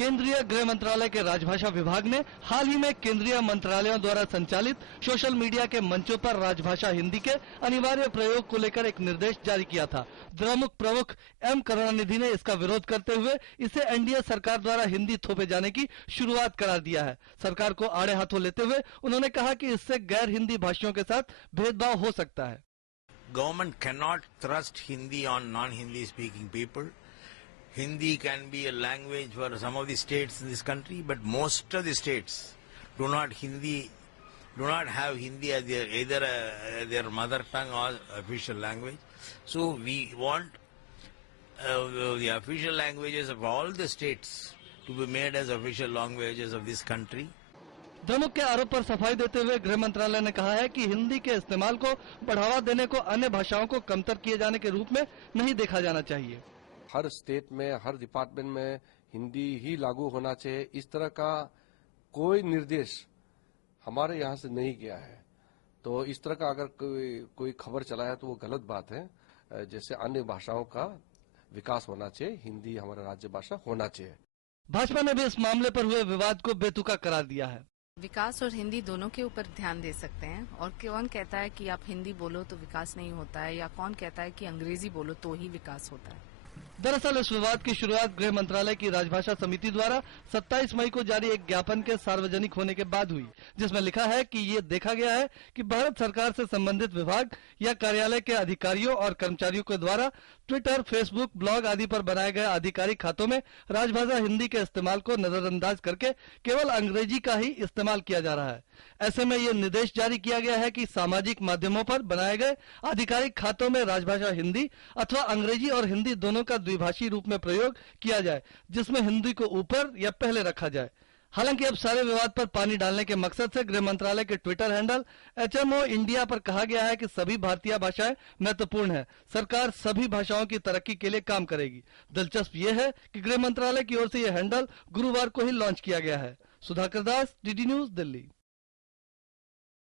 केंद्रीय गृह मंत्रालय के राजभाषा विभाग ने हाल ही में केंद्रीय मंत्रालयों द्वारा संचालित सोशल मीडिया के मंचों पर राजभाषा हिंदी के अनिवार्य प्रयोग को लेकर एक निर्देश जारी किया था। द्रमुक प्रमुख एम करुणानिधि ने इसका विरोध करते हुए इसे एनडीए सरकार द्वारा हिंदी थोपे जाने की शुरुआत करार दिया है। सरकार को आड़े हाथों लेते हुए उन्होंने कहा कि इससे गैर हिंदी भाषियों के साथ भेदभाव हो सकता है। Government cannot thrust Hindi on non-Hindi speaking people. Hindi can be a language for some of the states in this country, but most of the states do not have Hindi as their mother tongue or official language. So we want the official languages of all the states to be made as official languages of this country. द्रमुक के आरोप पर सफाई देते हुए गृह मंत्रालय ने कहा है कि हिंदी के इस्तेमाल को बढ़ावा देने को अन्य भाषाओं को कमतर किए जाने के रूप में नहीं देखा जाना चाहिए। हर स्टेट में, हर डिपार्टमेंट में हिंदी ही लागू होना चाहिए, इस तरह का कोई निर्देश हमारे यहाँ से नहीं गया है। तो इस तरह का अगर कोई खबर चलाया तो वो गलत बात है। जैसे अन्य भाषाओं का विकास होना चाहिए, हिंदी हमारा राज्य भाषा होना चाहिए। भाजपा ने भी इस मामले पर हुए विवाद को बेतुका करार दिया है। विकास और हिंदी दोनों के ऊपर ध्यान दे सकते हैं, और कौन कहता है कि आप हिंदी बोलो तो विकास नहीं होता है, या कौन कहता है कि अंग्रेजी बोलो तो ही विकास होता है। दरअसल इस विवाद की शुरुआत गृह मंत्रालय की राजभाषा समिति द्वारा 27 मई को जारी एक ज्ञापन के सार्वजनिक होने के बाद हुई, जिसमें लिखा है कि ये देखा गया है कि भारत सरकार से संबंधित विभाग या कार्यालय के अधिकारियों और कर्मचारियों के द्वारा ट्विटर, फेसबुक, ब्लॉग आदि पर बनाए गए आधिकारिक खातों में राजभाषा हिंदी के इस्तेमाल को नजरअंदाज करके केवल अंग्रेजी का ही इस्तेमाल किया जा रहा है। ऐसे में ये निर्देश जारी किया गया है कि सामाजिक माध्यमों पर बनाए गए आधिकारिक खातों में राजभाषा हिंदी अथवा अंग्रेजी और हिंदी दोनों का द्विभाषी रूप में प्रयोग किया जाए, जिसमें हिंदी को ऊपर या पहले रखा जाए। हालांकि अब सारे विवाद पर पानी डालने के मकसद से गृह मंत्रालय के ट्विटर हैंडल HMO इंडिया पर कहा गया है कि सभी भारतीय भाषाएं महत्वपूर्ण है, सरकार सभी भाषाओं की तरक्की के लिए काम करेगी। दिलचस्प ये है कि गृह मंत्रालय की ओर से यह हैंडल गुरुवार को ही लॉन्च किया गया है। सुधाकर दास, DD न्यूज, दिल्ली।